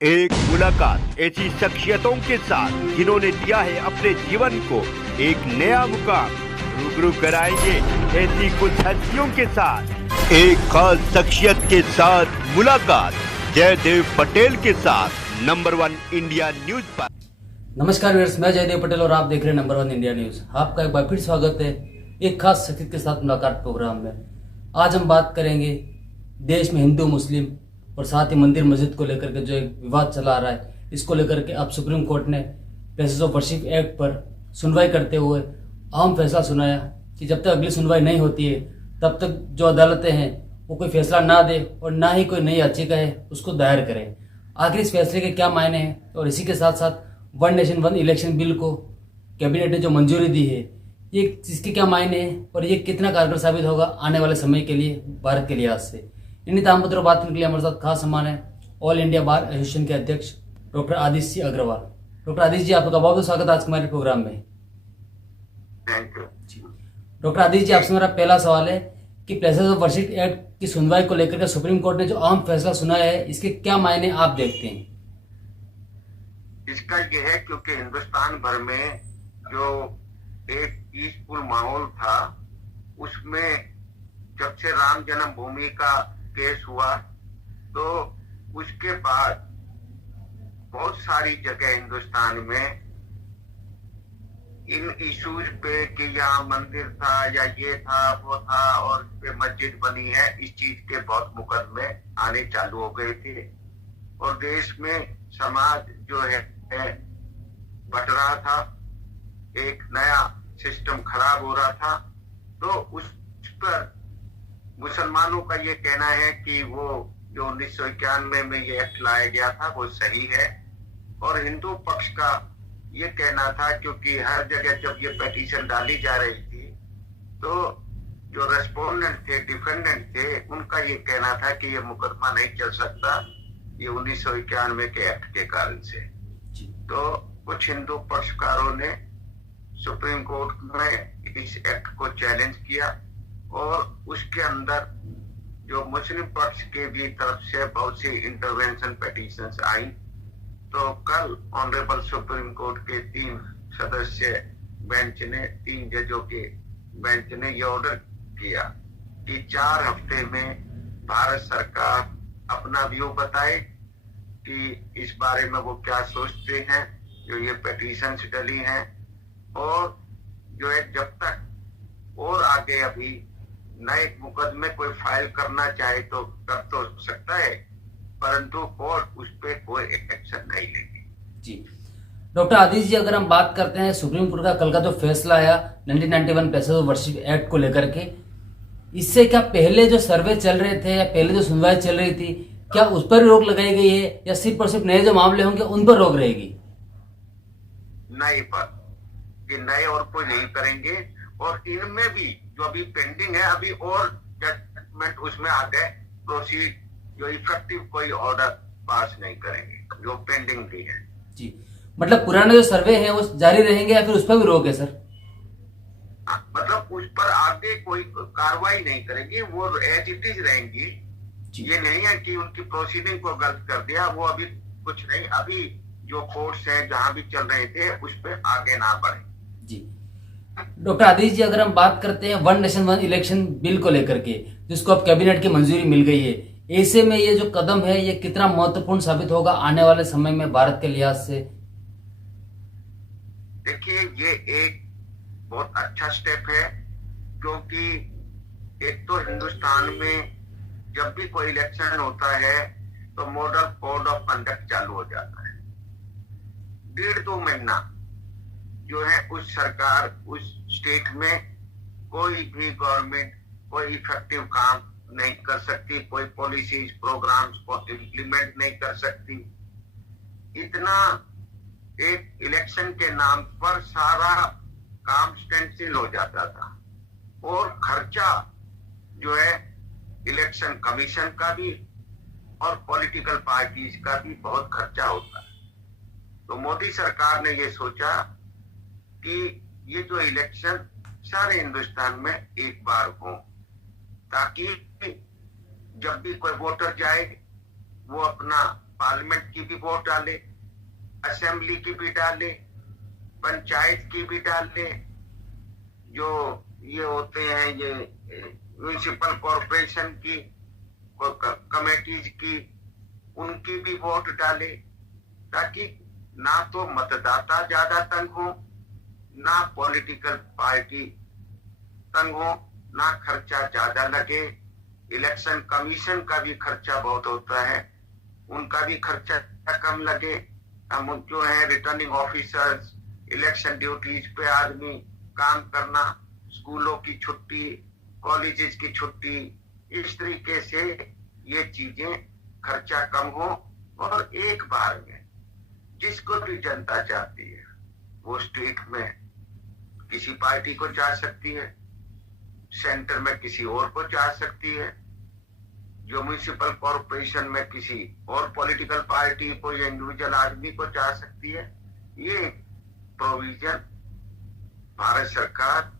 एक मुलाकात ऐसी शख्सियतों के साथ जिन्होंने दिया है अपने जीवन को एक नया मुकाम। रूबरू कराएंगे ऐसी कुछ हस्तियों के साथ एक खास शख्सियत के साथ मुलाकात। जयदेव पटेल के साथ नंबर 1 इंडिया न्यूज पर। नमस्कार व्यूअर्स, मैं जयदेव पटेल और आप देख रहे हैं नंबर 1 इंडिया न्यूज। आपका एक बार फिर स्वागत है एक खास शख्सियत के साथ मुलाकात प्रोग्राम में। आज हम बात करेंगे देश में हिंदू मुस्लिम और साथ ही मंदिर मस्जिद को लेकर के जो एक विवाद चला आ रहा है, इसको लेकर के अब सुप्रीम कोर्ट ने प्लेसेस ऑफ वर्शिप एक्ट पर सुनवाई करते हुए अहम फैसला सुनाया कि जब तक अगली सुनवाई नहीं होती है तब तक जो अदालतें हैं वो कोई फैसला ना दे और ना ही कोई नई याचिका है उसको दायर करें। आखिर इस फैसले के क्या मायने हैं और इसी के साथ साथ one nation one election bill को कैबिनेट ने जो मंजूरी दी है, ये इसके क्या मायने हैं और ये कितना कारगर साबित होगा आने वाले समय के लिए, भारत के लिहाज से। इन्हीं तमाम मुद्दों पर बात करने के लिए हमारे साथ खास मेहमान है ऑल इंडिया बार एसोसिएशन के अध्यक्ष डॉक्टर आदिश जी अग्रवाल। डॉक्टर आदिश जी, आपका बहुत बहुत स्वागत आज हमारे प्रोग्राम में। Thank you. डॉक्टर आदिश जी, आपसे मेरा पहला सवाल है कि प्लेसेस ऑफ वर्शिप एक्ट की सुनवाई को लेकर के सुप्रीम कोर्ट ने जो अहम फैसला सुनाया है, इसके क्या मायने आप देखते हैं? इसका यह है क्योंकि हिंदुस्तान भर में जो एक पीसफुल माहौल था, उसमें जब से राम जन्मभूमि का केस हुआ तो उसके बाद बहुत सारी जगह हिंदुस्तान में इन इश्यूज पे कि यहाँ मंदिर था या ये था वो था और इस पे मस्जिद बनी है, इस चीज के बहुत मुकदमे आने चालू हो गए थे और देश में समाज जो है बट रहा था, एक नया सिस्टम खराब हो रहा था। तो उस पर मुसलमानों का ये कहना है कि वो जो 1991 में ये एक्ट लाया गया था वो सही है, और हिंदू पक्ष का ये कहना था क्योंकि हर जगह जब ये पिटीशन डाली जा रही थी तो जो रेस्पोंडेंट थे, डिफेंडेंट थे, उनका ये कहना था कि ये मुकदमा नहीं चल सकता ये 1991 के एक्ट के कारण से। तो कुछ हिंदू पक्षकारों ने सुप्रीम कोर्ट में इस एक्ट को चैलेंज किया और उसके अंदर जो मुस्लिम पक्ष के भी तरफ से बहुत सी इंटरवेंशन पिटीशंस आई। तो कल ऑनरेबल सुप्रीम कोर्ट के 3 सदस्य बेंच ने, 3 जजों के बेंच ने ये ऑर्डर किया कि 4 हफ्ते में भारत सरकार अपना व्यू बताए कि इस बारे में वो क्या सोचते हैं जो ये पिटीशंस डली हैं, और जो है जब तक और आगे अभी नए मुकदमे कोई फाइल करना चाहे तो कर तो सकता है, परंतु कोर्ट उस पर कोई एक्शन नहीं लेगी। जी डॉक्टर आदिश जी, अगर हम बात करते हैं सुप्रीम कोर्ट का कल का जो फैसला आया 1991 प्लेसेस ऑफ वर्शिप एक्ट को लेकर के, इससे क्या पहले जो सर्वे चल रहे थे या पहले जो सुनवाई चल रही थी, क्या उस पर रोक लगाई गई है या सिर्फ और सिर्फ नए जो मामले होंगे उन पर रोक रहेगी? नए पर, ये नए और कोई नहीं करेंगे, और इनमें भी जो अभी पेंडिंग है, अभी और जजमेंट उसमें आ गए, प्रोसीड जो इफेक्टिव कोई ऑर्डर पास नहीं करेंगे जो पेंडिंग भी है। जी, मतलब पुराने जो सर्वे है वो जारी रहेंगे या फिर उस पर भी रोक है सर? मतलब उस पर आगे कोई कार्रवाई नहीं करेंगी, वो एज इट इज रहेंगी। ये नहीं है कि उनकी प्रोसीडिंग को गलत कर दिया, वो अभी कुछ नहीं, अभी जो कोर्ट्स हैं जहां भी चल रहे थे उस पर आगे ना बढ़े। जी डॉक्टर आदिश जी, अगर हम बात करते हैं one nation one election bill को लेकर के, जिसको अब कैबिनेट की मंजूरी मिल गई है, ऐसे में ये जो कदम है ये कितना महत्वपूर्ण साबित होगा आने वाले समय में भारत के लिहाज से? देखिए, ये एक बहुत अच्छा स्टेप है क्योंकि एक तो हिंदुस्तान में जब भी कोई इलेक्शन होता है तो मॉडल कोड ऑफ कंडक्ट चालू हो जाता है। 1.5-2 महीना जो है उस सरकार, उस स्टेट में कोई भी गवर्नमेंट कोई इफेक्टिव काम नहीं कर सकती, कोई पॉलिसीज प्रोग्राम्स को इम्प्लीमेंट नहीं कर सकती। इतना एक इलेक्शन के नाम पर सारा काम स्टैंडस्टिल हो जाता था, और खर्चा जो है इलेक्शन कमीशन का भी और पॉलिटिकल पार्टीज का भी बहुत खर्चा होता है। तो मोदी सरकार ने ये सोचा कि ये जो इलेक्शन सारे हिंदुस्तान में एक बार हो, ताकि जब भी कोई वोटर जाए वो अपना पार्लियामेंट की भी वोट डाले, असेंबली की भी डाले, पंचायत की भी डाले, जो ये होते हैं ये म्यूनिसिपल कॉर्पोरेशन की कमेटीज की, उनकी भी वोट डाले, ताकि ना तो मतदाता ज्यादा तंग हो, ना पॉलिटिकल पार्टी तंग हो, ना खर्चा ज्यादा लगे। इलेक्शन कमीशन का भी खर्चा बहुत होता है, उनका भी खर्चा कम लगे। हम जो है रिटर्निंग ऑफिसर्स, इलेक्शन ड्यूटीज पे आदमी काम करना, स्कूलों की छुट्टी, कॉलेजेस की छुट्टी, इस तरीके से ये चीजें खर्चा कम हो और एक बार में जिसको भी जनता चाहती है वो स्टेट में किसी पार्टी को चाह सकती है, सेंटर में किसी और को चाह सकती है, जो म्यूनिसिपल कॉर्पोरेशन में किसी और पॉलिटिकल पार्टी को या इंडिविजुअल आदमी को चाह सकती है। ये प्रोविजन भारत सरकार,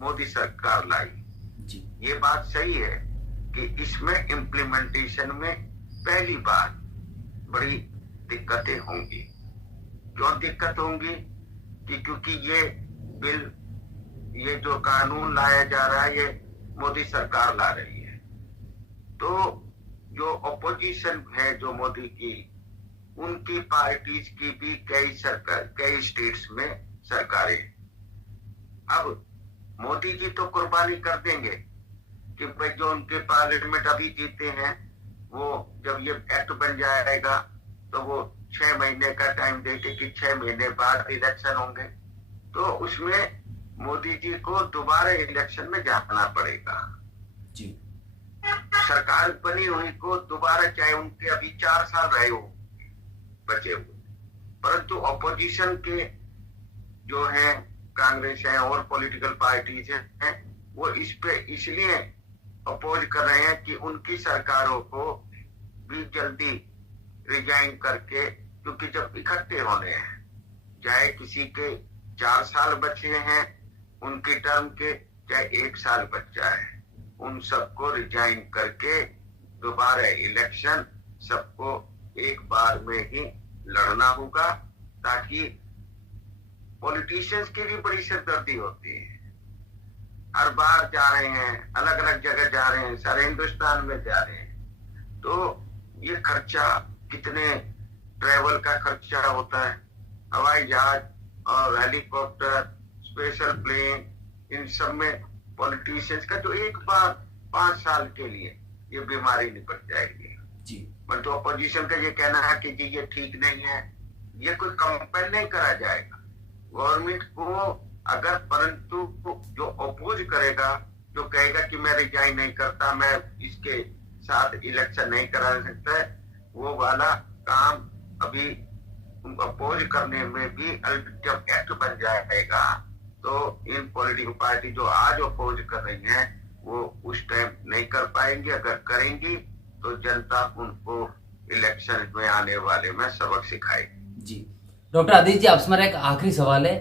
मोदी सरकार लाई। ये बात सही है कि इसमें इम्प्लीमेंटेशन में पहली बार बड़ी दिक्कतें होंगी। क्यों दिक्कत होंगी? कि क्योंकि ये बिल, ये जो कानून लाया जा रहा है, ये मोदी सरकार ला रही है। तो जो ऑपोजिशन है जो मोदी की, उनकी पार्टीज की भी कई स्टेट्स में सरकारें, अब मोदी जी तो कुर्बानी कर देंगे कि भाई जो उनके पार्लियामेंट अभी जीते हैं, वो जब ये एक्ट बन जाएगा तो वो 6 महीने का टाइम देके कि 6 महीने बाद इलेक्शन होंगे, तो उसमें मोदी जी को दोबारा इलेक्शन में जाना पड़ेगा जी। सरकार बनी हुई को दोबारा, चाहे उनके अभी 4 साल रहे हो बचे हुए, परंतु ऑपोजिशन के जो है कांग्रेस है और पॉलिटिकल पार्टीज हैं, वो इस पे इसलिए अपोज कर रहे हैं कि उनकी सरकारों को भी जल्दी रिजाइन करके, क्योंकि जब इकट्ठे होने हैं, चाहे किसी के 4 साल बचे हैं उनके टर्म के, चाहे 1 साल बचा है, उन सबको रिजाइन करके दोबारा इलेक्शन सबको एक बार में ही लड़ना होगा, ताकि पॉलिटिशियंस की भी बड़ी सिरदर्दी होती है। हर बार जा रहे हैं, अलग अलग जगह जा रहे हैं, सारे हिंदुस्तान में जा रहे हैं, तो ये खर्चा, कितने ट्रेवल का खर्चा होता है, हवाई जहाज और हेलीकॉप्टर, स्पेशल प्लेन, इन सब में पॉलिटिशियंस का, जो एक बार 5 साल के लिए ये बीमारी निपट जाएगी जी। परंतु अपोजिशन का ये कहना है कि जी ये ठीक नहीं है, ये कोई कंपेल नहीं करा जाएगा गवर्नमेंट को अगर, परंतु जो अपोज करेगा, जो कहेगा कि मैं रिजाइन नहीं करता, मैं इसके साथ इलेक्शन नहीं करा सकता है, वो वाला काम अभी अपोज करने में भी जब एक्ट बन जाएगा तो इन पॉलिटिकल पार्टी जो आज अपोज कर रही हैं वो उस टाइम नहीं कर पाएंगे। अगर करेंगी तो जनता उनको इलेक्शन में आने वाले में सबक सिखाएगी। जी डॉक्टर आदित्य जी, आपसे मेरा एक आखिरी सवाल है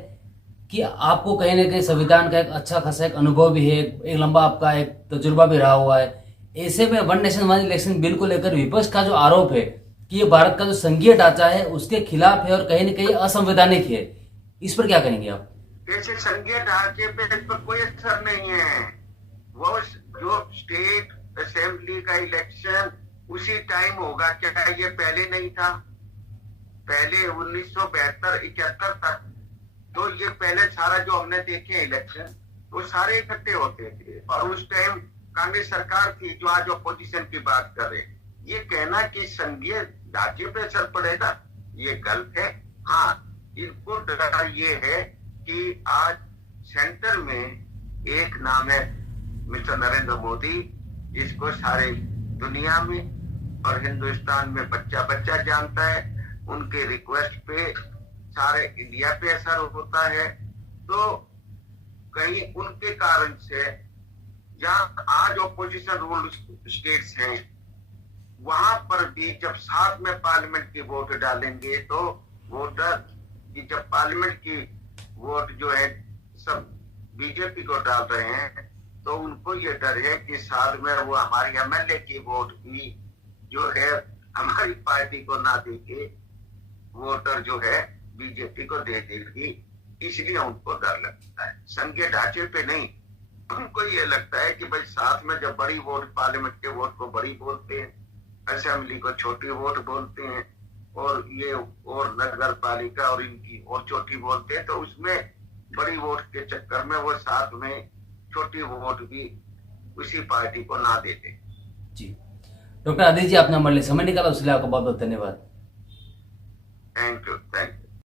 कि आपको कहीं ना कहीं संविधान का एक अच्छा खासा एक अनुभव भी है, एक लंबा आपका एक तजुर्बा भी रहा हुआ है। ऐसे में one nation one election bill को लेकर विपक्ष का जो आरोप है कि ये भारत का जो संघीय ढांचा है उसके खिलाफ है और कहीं ना कहीं असंवैधानिक है, इस पर क्या कहेंगे आप? जैसे संघीय ढांचे पे इस पर कोई असर नहीं है। वो जो स्टेट असेंबली का इलेक्शन उसी टाइम होगा, क्या ये पहले नहीं था? पहले 1972-71 तक तो ये पहले सारा जो हमने देखे इलेक्शन वो सारे इकट्ठे होते थे, और उस टाइम कांग्रेस सरकार थी जो आज अपोजिशन की बात कर रहे। ये कहना कि संघीय ढांचे पे असर पड़ेगा, ये गलत है। हाँ, इनको डर ये है कि आज सेंटर में एक नाम है मिस्टर नरेंद्र मोदी, जिसको सारे दुनिया में और हिंदुस्तान में बच्चा बच्चा जानता है। उनके रिक्वेस्ट पे सारे इंडिया पे असर होता है, तो कहीं उनके कारण से जहां आज ऑपोजिशन रूल स्टेट्स हैं वहां पर भी जब साथ में पार्लियामेंट की वोट डालेंगे तो वोटर की, जब पार्लियामेंट की वोट जो है सब बीजेपी को डाल रहे हैं, तो उनको ये डर है कि साथ में वो हमारी एमएलए की वोट भी जो है हमारे पारंपरिक पार्टी को ना देके वोटर जो है बीजेपी को दे देगी, इसलिए उनको डर लगता है। संघीय ढांचे पे नहीं, उनको ये लगता है कि भाई साथ में जब बड़ी वोट, पार्लियामेंट के वोट को बड़ी बोलते हैं, असेंबली को छोटी वोट बोलते हैं, और ये और नगर पालिका और इनकी और छोटी बोलते हैं, तो उसमें बड़ी वोट के चक्कर में वो साथ में छोटी वोट भी उसी पार्टी को ना देते। जी डॉक्टर आदित्य जी, आपने हमारे लिए समय निकाला, उसके लिए आपका बहुत बहुत धन्यवाद। Thank you.